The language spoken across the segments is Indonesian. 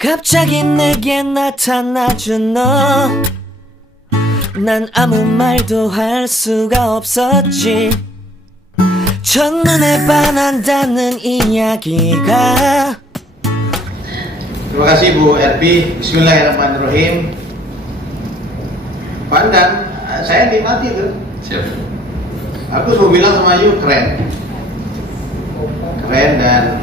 갑자기 내게 나타나준 너, 난 아무 말도 할 수가 없었지. 첫눈에 반한다는 이야기가. Terima kasih Bu Erbi. Bismillahirrahmanirrahim. Pandan, saya nikmati tuh. Siap. Aku selalu bilang sama you keren, keren, dan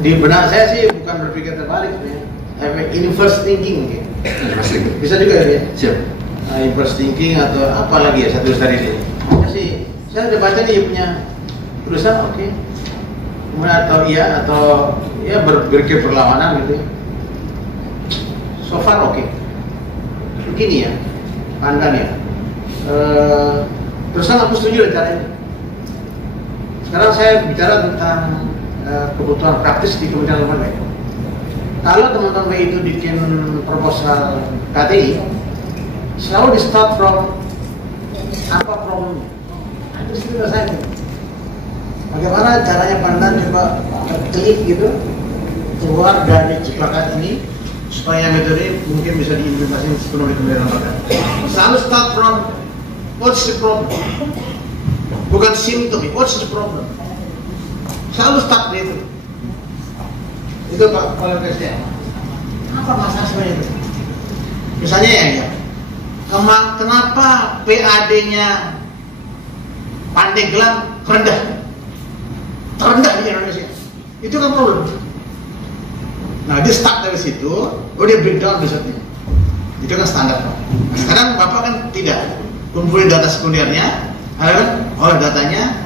di benak saya sih bukan berpikir terbalik sebenarnya. Have inverse thinking mungkin. Bisa juga ya? Siap. Inverse thinking atau apa lagi ya, satu tadi ini. Masih saya udah baca nih punya tulisan, oke. Kemudian atau iya atau ya berpikir berlawanan gitu. So far oke. Begini ya, Pandan ya. Terus aku setuju dengan caranya. Sekarang saya bicara tentang kebutuhan praktis di Kementerian Lembaga. Kalau teman-teman itu bikin proposal KTI, selalu di start from apa problemnya. Itu sudah saya. Bagaimana caranya Pandan coba klik gitu keluar dari jebakan ini supaya metode mungkin bisa diimplementasikan sepenuhnya di Kementerian Lembaga. Selalu start from what's the problem, bukan simptom, what's the problem. Selalu stuck di itu Pak Kepala Presiden. Apa masalah sebenarnya itu? Misalnya ya, kenapa PAD-nya Pandeglang terendah di Indonesia? Itu kan problem. Nah dia stuck dari situ, dia breakdown risetnya. Itu kan standar Pak. Sekarang Bapak kan tidak kumpulin data sekundernya, oleh datanya,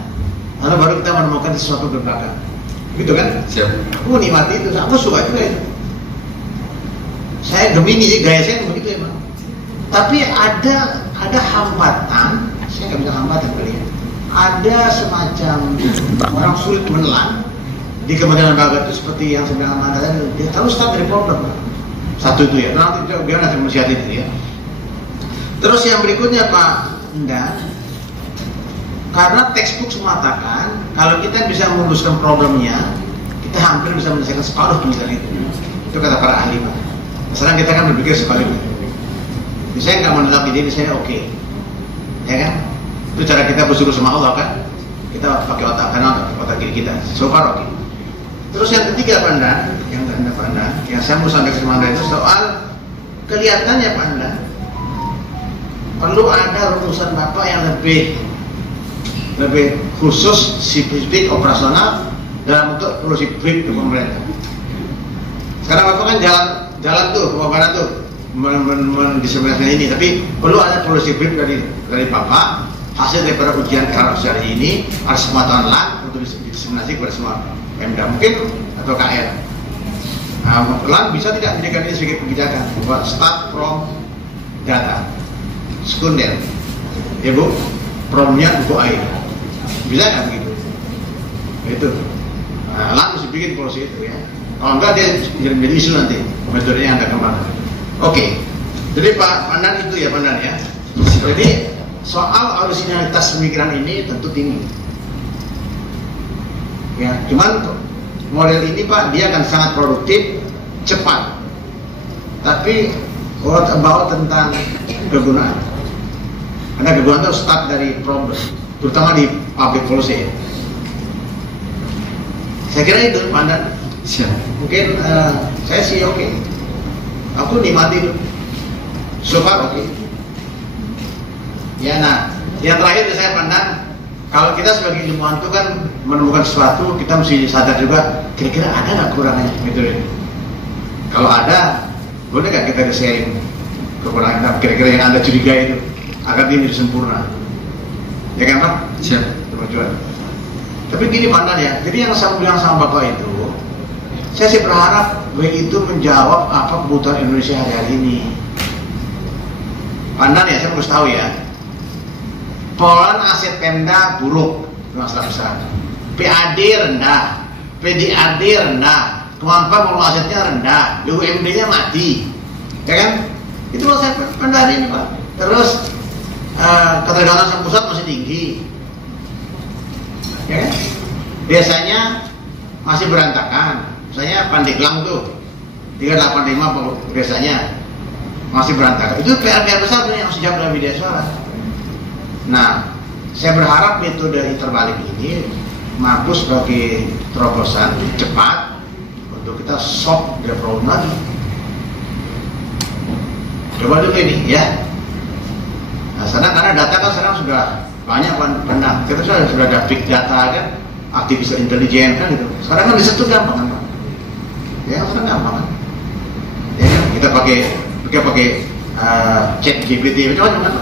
lalu baru kita menemukan sesuatu berbelakang, gitu kan? Siap. Aku nikmati itu, aku suka juga itu. Saya Gemini, gaya saya begitu emang. Tapi ada hambatan, saya nggak bilang hambatan kali ya. Ada semacam orang sulit menelan di Kementerian Lembaga itu seperti yang saya bilang sama Anda tadi, dia terus start dari problem. Satu itu ya, nanti biar nanti melihat itu ya. Terus yang berikutnya Pak Endah, karena textbook mengatakan kalau kita bisa memuluskan problemnya, kita hampir bisa menyelesaikan separuh pemikiran itu. Itu kata para ahli Pak. Sekarang kita kan berpikir sebaliknya. Saya nggak menolak ide ini, saya oke, ya kan? Itu cara kita bersyukur sama Allah kan? Kita pakai otak kanan, otak kiri kita. So far oke. Terus yang ketiga Pandan, yang saya mau sampaikan ke Anda itu soal kelihatannya Pandan perlu ada rumusan Bapak yang lebih khusus, spesifik, operasional dalam bentuk policy brief ke pemerintah. Sekarang Bapak kan jalan tuh ke Bapak tuh mendiseminasikan ini, tapi perlu ada policy brief dari Bapak, hasil daripada ujian karakter ini harus semua tahun untuk diseminasi kepada semua Pemda mungkin atau KR. Nah, bisa tidak menjadikan ini sebagai kebijakan bahwa start from data sekunder, ya Bu, problemnya buku air, bisa nggak begitu? Itu, langsung bikin policy itu ya. Kalau enggak dia jadi isu nanti, metodenya Anda kembangkan. Oke, jadi Pak Pandan itu ya Pandan ya. Jadi soal originalitas pemikiran ini tentu tinggi. Ya, cuman model ini Pak dia akan sangat produktif, cepat, tapi what about tentang kegunaan? Karena kegunaan itu start dari problem, terutama di public policy. Saya kira itu Pandan. Mungkin saya sih oke. Aku nikmati itu. So far oke. Ya, nah, yang terakhir saya Pandan, kalau kita sebagai ilmuwan itu kan menemukan sesuatu, kita mesti sadar juga kira-kira ada nggak kekurangannya metode ini. Kalau ada, boleh nggak kita sharing kekurangan kira-kira yang Anda curiga itu agar ini sempurna, ya kan Pak? Siap. Coba. Tapi gini Pandan ya, jadi yang saya bilang sama Bapak itu, saya sih berharap itu menjawab apa kebutuhan Indonesia hari-hari ini. Pandan ya, saya harus tahu ya, pengelolaan aset Pemda buruk, masalah besar. PAD rendah, PDAD rendah, kemampuan pengelola asetnya rendah, BUMD-nya mati, ya kan? Itu kalau saya Pandan ini Pak. Terus ketergantungan sama pusat masih tinggi, ya kan? Biasanya masih berantakan. Misalnya Pandeglang tuh 385 biasanya masih berantakan. Itu PR-PR besar yang harus dijawab dalam media suara. Nah, saya berharap metode terbalik ini mampu sebagai terobosan cepat untuk kita solve the problem lagi. Coba dulu ini ya. Nah, karena data kan sekarang sudah banyak benar. Kita sudah ada big data kan, artificial intelligence kan gitu. Sekarang kan disitu gampang kan, ya sekarang gampang kan. Ya, kita pakai chat GPT macam-macam kan.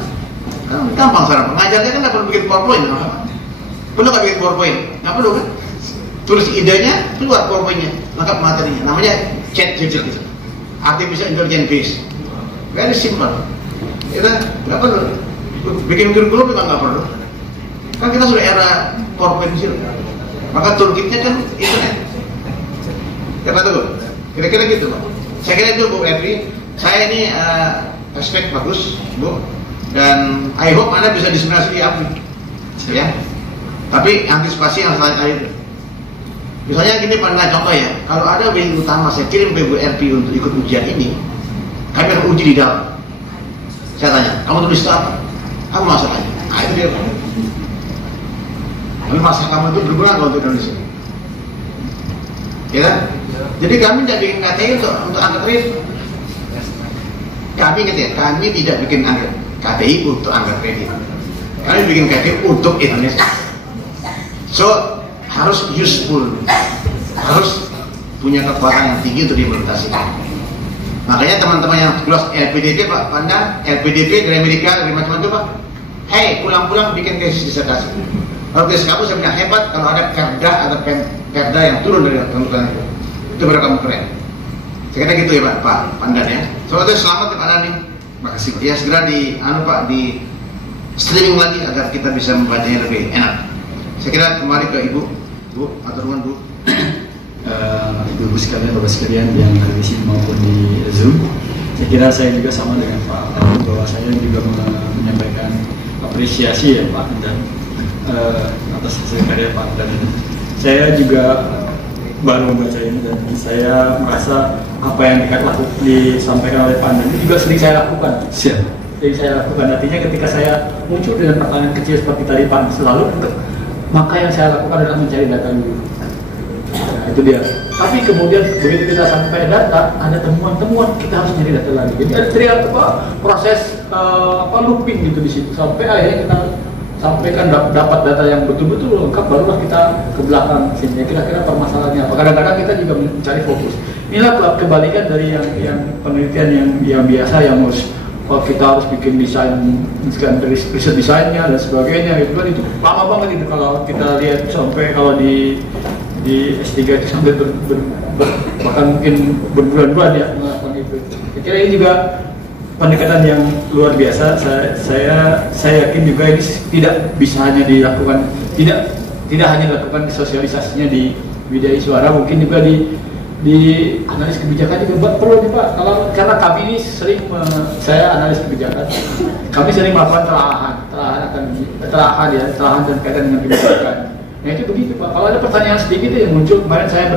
Gampang sekarang. Pengajarnya kan nggak perlu bikin PowerPoint, perlu nggak bikin PowerPoint, nggak perlu kan. Tulis idenya, keluar PowerPoint-nya, lengkap materinya. Namanya chat GPT, artificial intelligence base. Very simple. Kita nggak perlu bikin kurikulum juga nggak perlu. Kan kita sudah era 4.0. Maka toolkitnya kan internet. Kita tunggu. Kira-kira gitu, Pak. Saya kira itu Bu Edri. Saya ini expect bagus, Bu. Dan I hope Anda bisa diseminasi di API. Ya. Tapi antisipasi yang selain itu. Misalnya gini Pak, contoh ya. Kalau ada WI utama saya kirim ke Bu Edri untuk ikut ujian ini, kami akan uji di dalam. Saya tanya, kamu tulis apa? Kamu masalahnya. Nah, itu dia. Tapi masalah kamu itu berguna kalau untuk Indonesia. Ya kan? Jadi kami tidak bikin KTI untuk angkat kredit. Kami ingat ya, kami tidak bikin KTI untuk angkat kredit. Kami bikin KTI untuk Indonesia. So, harus useful. Harus punya kekuatan yang tinggi untuk diimplementasikan. Makanya teman-teman yang kelas LPDP Pak Pandang, LPDP dari Amerika, dari macam-macam Pak. Hey, pulang-pulang bikin tesis disertasi. Kalau tesis kamu saya bilang hebat kalau ada perda atau perda yang turun dari tuntutan itu. Itu baru kamu keren. Saya kira gitu ya Pak Pandan ya. Soalnya selamat ya Pak Dani. Makasih Pak. Ya segera di streaming lagi agar kita bisa membacanya lebih enak. Saya kira kembali ke Ibu, Bu, atau Bu. Ibu sekalian, Bapak sekalian yang ada di sini maupun di Zoom, saya kira saya juga sama dengan Pak bahwa saya juga menyampaikan apresiasi ya Pak dan atas hasil karya Pak dan saya juga baru membaca ini dan saya merasa apa yang disampaikan oleh Pak dan itu juga sering saya lakukan. Jadi saya lakukan artinya ketika saya muncul dengan pertanyaan kecil seperti tadi Pak selalu, maka yang saya lakukan adalah mencari data dulu. Nah, itu dia. Tapi kemudian begitu kita sampai data, ada temuan-temuan, kita harus nyari data lagi. Jadi ada trial proses looping gitu di situ sampai akhirnya kita sampaikan dapat data yang betul-betul lengkap, barulah kita ke belakang sini. Kira-kira permasalahannya apa? Kadang-kadang kita juga mencari fokus. Inilah kebalikan dari yang penelitian yang biasa yang kita harus bikin desain, riset desainnya dan sebagainya. Itu kan itu lama banget itu kalau kita lihat sampai kalau di S3 itu sampai bahkan mungkin berbulan-bulan ya melakukan itu. Saya kira ini juga pendekatan yang luar biasa. Saya yakin juga ini tidak bisa hanya dilakukan, tidak hanya dilakukan sosialisasinya di Widya Iswara, mungkin juga di analis kebijakan juga perlu nih Pak. Karena kami ini sering saya analis kebijakan, kami sering melakukan telahan dan kaitan dengan kebijakan. Nah itu begitu Pak. Kalau ada pertanyaan sedikit yang muncul, kemarin saya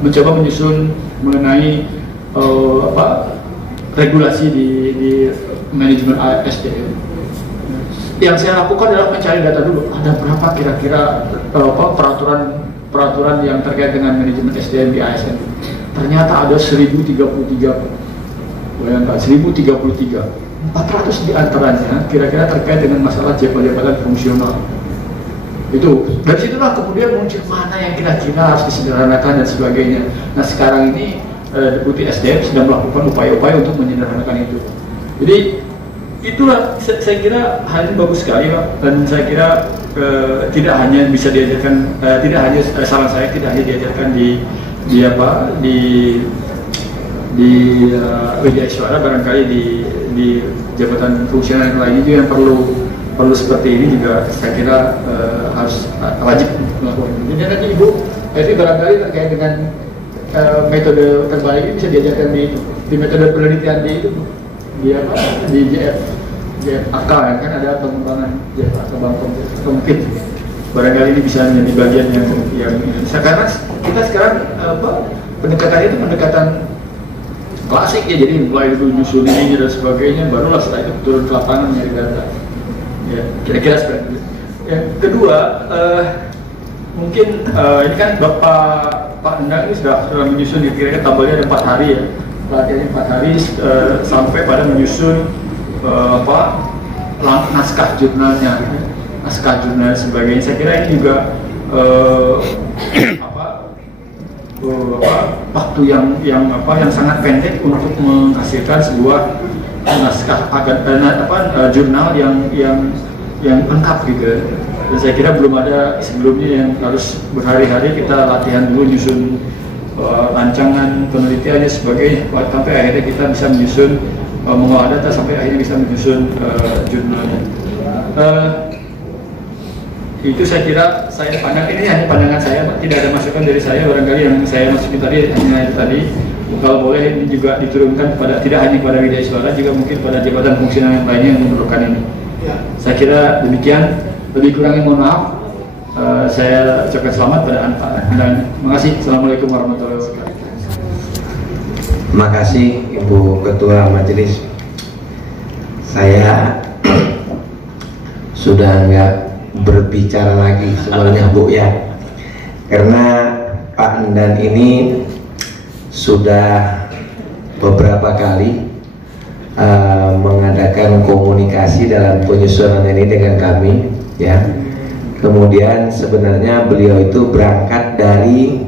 mencoba menyusun mengenai regulasi di manajemen SDM. Yang saya lakukan adalah mencari data dulu. Ada berapa kira-kira peraturan yang terkait dengan manajemen SDM di ASN. Ternyata ada 1033. Bayangkan 1033. 400 diantaranya kira-kira terkait dengan masalah jabatan fungsional. Itu dari situlah kemudian muncul mana yang kira-kira harus disederhanakan dan sebagainya. Nah sekarang ini Deputi SDM sedang melakukan upaya-upaya untuk menyederhanakan itu. Jadi itulah saya kira hal ini bagus sekali Pak, dan saya kira tidak hanya bisa diajarkan, tidak hanya saran saya tidak hanya diajarkan di Widya Iswara, barangkali di jabatan fungsional yang lain itu yang perlu seperti ini juga saya kira harus wajib melakukan. Jadi nanti Ibu Evi barangkali terkait dengan metode terbaik ini bisa diajarkan di metode penelitian di JF AK ya kan, ada pengembangan JF AK Bangkok mungkin barangkali ini bisa menjadi bagian yang karena kita sekarang pendekatannya itu pendekatan klasik ya, jadi mulai dulu nyusun ini dan sebagainya, barulah setelah itu turun ke lapangan nyari data. Ya, kira-kira seperti itu. Yang kedua, mungkin ini kan Pak Endang ini sudah menyusun kira-kira tabelnya ada 4 hari ya, pelatihannya 4 hari sampai pada menyusun naskah jurnalnya, sebagainya. Saya kira ini juga waktu yang sangat pendek untuk menghasilkan sebuah naskah jurnal yang lengkap gitu. Dan saya kira belum ada sebelumnya yang harus berhari-hari kita latihan dulu nyusun rancangan penelitiannya sebagainya, sampai akhirnya kita bisa menyusun mengolah data, sampai akhirnya bisa menyusun jurnalnya. Itu saya kira saya pandang, ini hanya pandangan saya, tidak ada masukan dari saya. Barangkali yang saya masukin tadi hanya itu tadi. Kalau boleh ini juga diturunkan kepada, tidak hanya kepada Widya Iswara, juga mungkin pada jabatan fungsional yang lainnya yang memerlukan ini. Ya. Saya kira demikian. Lebih kurangnya mohon maaf. Saya ucapkan selamat pada Anda dan terima kasih. Assalamualaikum warahmatullahi wabarakatuh. Terima kasih Ibu Ketua Majelis. Saya sudah nggak berbicara lagi sebenarnya Bu ya, karena Pak Endan ini sudah beberapa kali mengadakan komunikasi dalam penyusunan ini dengan kami ya. Kemudian sebenarnya beliau itu berangkat dari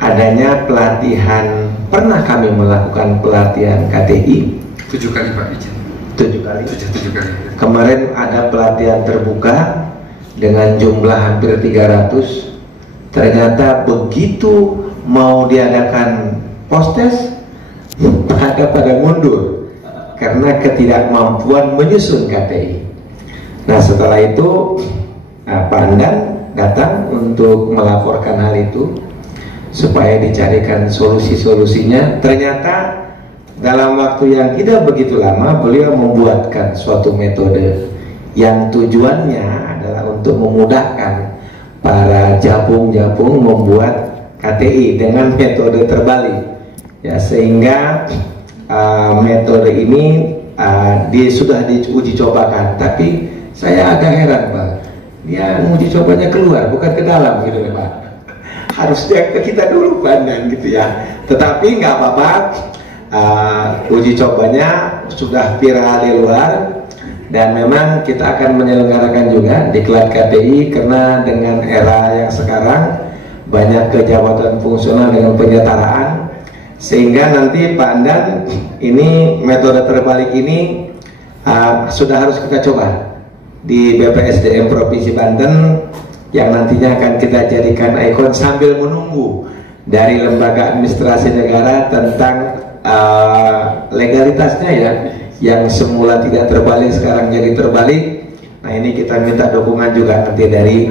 adanya pelatihan, pernah kami melakukan pelatihan KTI 7 kali Pak izin. 7 kali. 7 kali. Kemarin ada pelatihan terbuka dengan jumlah hampir 300. Ternyata begitu mau diadakan postes pada mundur karena ketidakmampuan menyusun KTI. Nah setelah itu Pak Andan datang untuk melaporkan hal itu supaya dicarikan solusi-solusinya. Ternyata dalam waktu yang tidak begitu lama beliau membuatkan suatu metode yang tujuannya adalah untuk memudahkan para jabung-jabung membuat KTI dengan metode terbalik ya, sehingga metode ini sudah diuji cobakan. Tapi saya agak heran Pak, dia uji cobanya keluar bukan ke dalam gitu ya Pak, harusnya ke kita dulu pandang gitu ya. Tetapi nggak apa-apa, uji cobanya sudah viral di luar. Dan memang kita akan menyelenggarakan juga diklat KTI, karena dengan era yang sekarang banyak kejabatan fungsional dengan penyetaraan, sehingga nanti Pak Andan ini metode terbalik ini sudah harus kita coba di BPSDM Provinsi Banten, yang nantinya akan kita jadikan ikon sambil menunggu dari lembaga administrasi negara tentang legalitasnya ya, yang semula tidak terbalik sekarang jadi terbalik. Nah ini kita minta dukungan juga nanti dari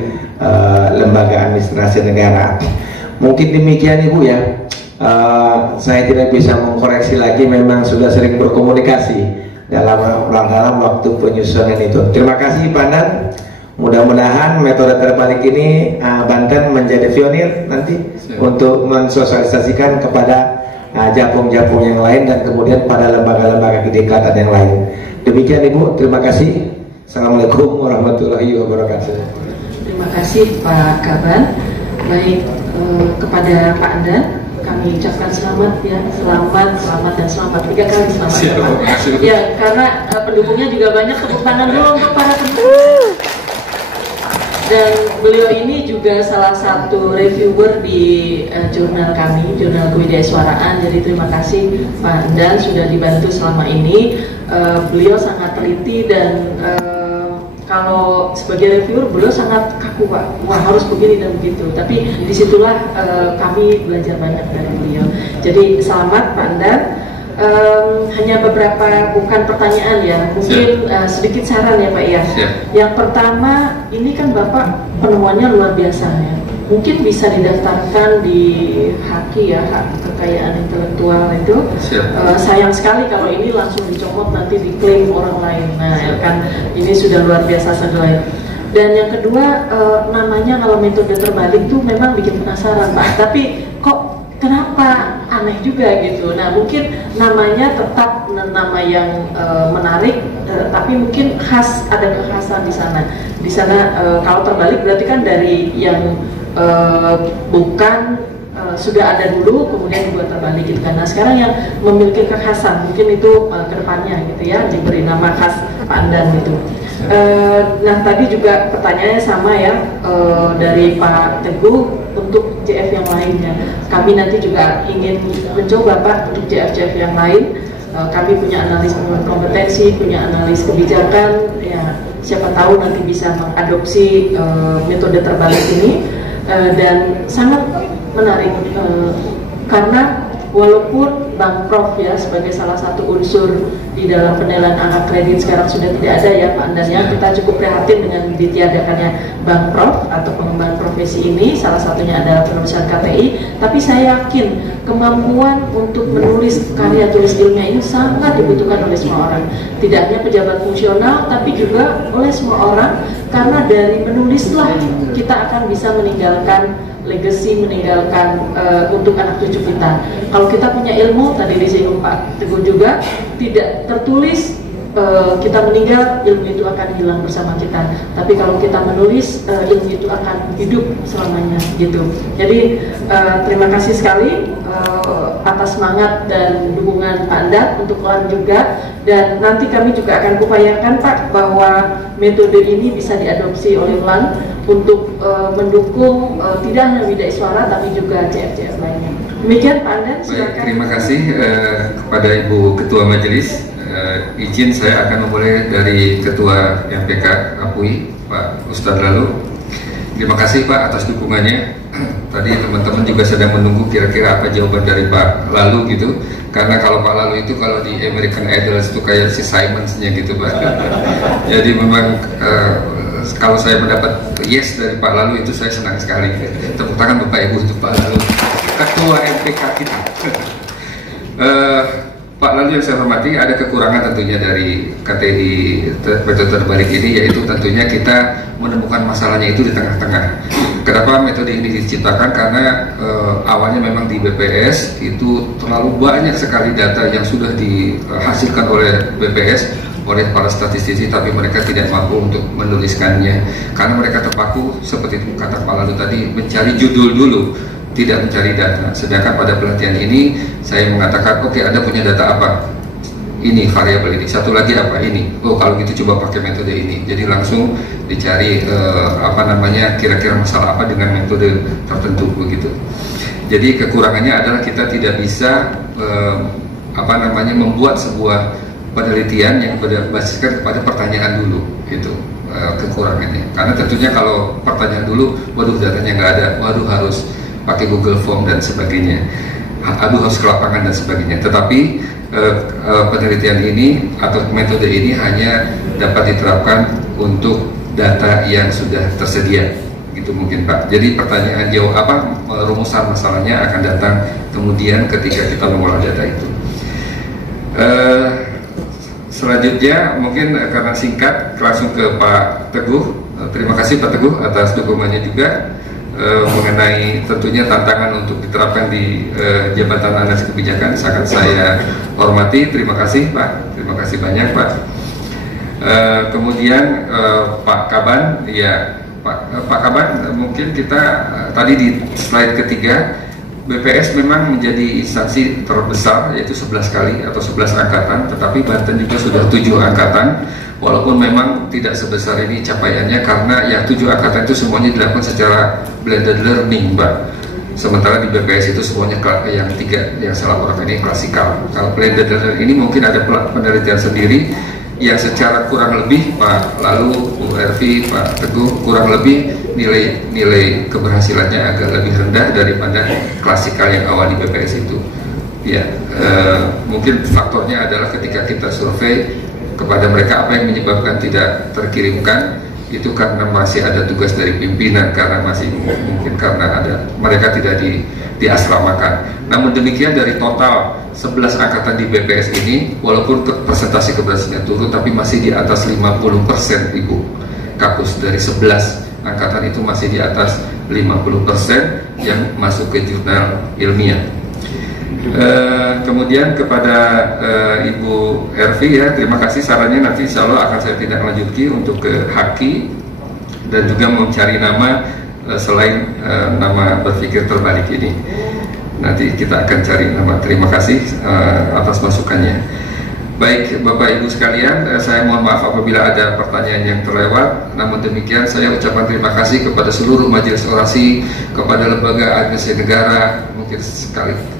lembaga administrasi negara. Mungkin demikian Ibu ya. Saya tidak bisa mengkoreksi lagi, memang sudah sering berkomunikasi dalam waktu penyusunan itu. Terima kasih Pak Andan. Mudah-mudahan metode terbalik ini Banten menjadi pionir nanti untuk mensosialisasikan kepada jabung-jabung yang lain dan kemudian pada lembaga-lembaga kedekatan yang lain. Demikian Ibu, terima kasih. Assalamualaikum warahmatullahi wabarakatuh. Terima kasih Pak Kaban. Baik, kepada Pak Andan kami ucapkan selamat ya, selamat dan selamat 3 kali selamat. Ya, karena pendukungnya juga banyak, tepuk tangan dulu untuk para pendukung. Dan beliau ini juga salah satu reviewer di jurnal kami, jurnal Kewidyaswaraan. Jadi terima kasih Pak Andan sudah dibantu selama ini. Beliau sangat teliti dan kalau sebagai reviewer beliau sangat kaku Pak. Wah harus begini dan begitu. Tapi disitulah kami belajar banyak dari beliau. Jadi selamat Pak Andan. Hanya beberapa bukan pertanyaan ya, mungkin sedikit saran ya Pak ya. Yang pertama, ini kan Bapak penemuannya luar biasa ya, mungkin bisa didaftarkan di HAKI ya, hak kekayaan intelektual itu. Sayang sekali kalau ini langsung dicomot nanti diklaim orang lain. Nah kan ini sudah luar biasa sekali. Dan yang kedua, namanya kalau metode terbalik tuh memang bikin penasaran Pak, tapi kok kenapa aneh juga gitu. Nah mungkin namanya tetap nama yang menarik, tapi mungkin khas, ada kekhasan di sana. Di sana kalau terbalik berarti kan dari yang bukan sudah ada dulu kemudian dibuat terbalik gitu kan. Nah sekarang yang memiliki kekhasan mungkin itu kedepannya gitu ya, diberi nama khas pandan gitu. Nah tadi juga pertanyaannya sama ya, dari Pak Teguh untuk JF yang lainnya. Kami nanti juga ingin mencoba Pak untuk JF yang lain. Kami punya analis kompetensi, punya analis kebijakan, ya siapa tahu nanti bisa mengadopsi metode terbalik ini. Dan sangat menarik karena walaupun Bank Prof ya sebagai salah satu unsur di dalam penilaian angka kredit sekarang sudah tidak ada ya Pak Andan ya, kita cukup prihatin dengan ditiadakannya Bank Prof atau pengembangan profesi ini, salah satunya adalah penulisan KPI. Tapi saya yakin kemampuan untuk menulis karya tulis ilmiah ini sangat dibutuhkan oleh semua orang, tidak hanya pejabat fungsional tapi juga oleh semua orang, karena dari menulislah kita akan bisa meninggalkan legacy, meninggalkan untuk anak cucu kita. Kalau kita punya ilmu, tadi disinggung Pak Teguh juga, tidak tertulis, kita meninggal, ilmu itu akan hilang bersama kita. Tapi kalau kita menulis, ilmu itu akan hidup selamanya gitu. Jadi terima kasih sekali atas semangat dan dukungan Pak Andat untuk LAN juga. Dan nanti kami juga akan upayakan Pak bahwa metode ini bisa diadopsi oleh LAN untuk mendukung tidak hanya Widai Suara tapi juga CF-CF lainnya. Demikian Pak Andat, silakan. Terima kasih kepada Ibu Ketua Majelis. Izin saya akan memulai dari Ketua MPK APUI Pak Ustadz Lalu. Terima kasih Pak atas dukungannya. Tadi teman-teman juga sedang menunggu kira-kira apa jawaban dari Pak Lalu gitu. Karena kalau Pak Lalu itu kalau di American Idol itu kayak si Simons-nya gitu Pak. Jadi memang kalau saya mendapat yes dari Pak Lalu itu saya senang sekali. Tepuk tangan Bapak Ibu untuk Pak Lalu, Ketua MPK kita. Pak Lalu yang saya hormati, ada kekurangan tentunya dari KTI metode terbalik ini, yaitu tentunya kita menemukan masalahnya itu di tengah-tengah. Kenapa metode ini diciptakan? Karena awalnya memang di BPS itu terlalu banyak sekali data yang sudah dihasilkan oleh BPS, oleh para statistisi, tapi mereka tidak mampu untuk menuliskannya. Karena mereka terpaku, seperti kata Pak Lalu tadi, mencari judul dulu, tidak mencari data. Sedangkan pada pelatihan ini saya mengatakan, oke, Anda punya data apa? Ini variabel ini. Satu lagi apa? Ini. Oh, kalau gitu coba pakai metode ini. Jadi langsung dicari kira-kira masalah apa dengan metode tertentu begitu. Jadi kekurangannya adalah kita tidak bisa membuat sebuah penelitian yang berbasiskan kepada pertanyaan dulu gitu. Kekurangannya. Karena tentunya kalau pertanyaan dulu, waduh datanya nggak ada, waduh harus pakai Google Form dan sebagainya, aduh harus ke lapangan dan sebagainya. Tetapi penelitian ini atau metode ini hanya dapat diterapkan untuk data yang sudah tersedia, gitu mungkin Pak. Jadi pertanyaan rumusan masalahnya akan datang kemudian ketika kita mengolah data itu. Selanjutnya mungkin karena singkat langsung ke Pak Teguh. Terima kasih Pak Teguh atas dukungannya juga. Mengenai tentunya tantangan untuk diterapkan di Jabatan Analis Kebijakan, sangat saya hormati. Terima kasih Pak, terima kasih banyak Pak. Kemudian Pak Kaban, ya Pak Kaban, mungkin kita tadi di slide ketiga, BPS memang menjadi instansi terbesar, yaitu 11 kali atau 11 angkatan, tetapi Banten juga sudah 7 angkatan. Walaupun memang tidak sebesar ini capaiannya, karena yang 7 angkatan itu semuanya dilakukan secara blended learning, Mbak. Sementara di BPS itu semuanya yang 3 yang saya laporkan ini klasikal. Kalau blended learning ini mungkin ada penelitian sendiri yang secara kurang lebih Pak Lalu, Bu Ervi, Pak Teguh, kurang lebih nilai keberhasilannya agak lebih rendah daripada klasikal yang awal di BPS itu. Ya, mungkin faktornya adalah ketika kita survei kepada mereka apa yang menyebabkan tidak terkirimkan, itu karena masih ada tugas dari pimpinan, karena masih mungkin karena ada mereka tidak diasramakan. Namun demikian dari total 11 angkatan di BPS ini, walaupun persentase keberhasilannya turun, tapi masih di atas 50% Ibu. kapus. Dari 11 angkatan itu masih di atas 50% yang masuk ke jurnal ilmiah. Kemudian kepada Ibu Ervi ya, terima kasih sarannya, nanti insya Allah akan saya tindak lanjuti untuk ke Haki dan juga mencari nama selain nama berpikir terbalik ini. Nanti kita akan cari nama. Terima kasih atas masukannya. Baik Bapak Ibu sekalian, saya mohon maaf apabila ada pertanyaan yang terlewat. Namun demikian saya ucapkan terima kasih kepada seluruh majelis orasi, kepada lembaga administrasi negara. Mungkin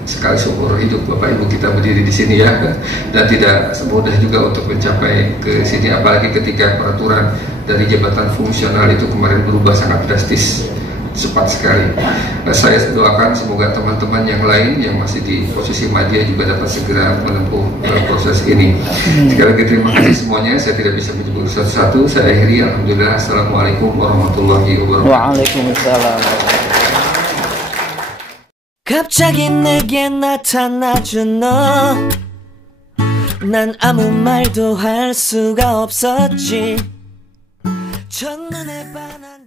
sekali seumur hidup Bapak Ibu kita berdiri di sini ya, dan tidak semudah juga untuk mencapai ke sini, apalagi ketika peraturan dari jabatan fungsional itu kemarin berubah sangat drastis, cepat sekali. Saya doakan semoga teman-teman yang lain yang masih di posisi media juga dapat segera menempuh proses ini. Sekali lagi terima kasih semuanya. Saya tidak bisa menyebut satu-satu. Saya akhiri. Alhamdulillah. Assalamualaikum warahmatullahi wabarakatuh. Waalaikumsalam. 갑자기 내게 나타나준 너, 난 아무 말도 할 수가 없었지. 첫눈에 반한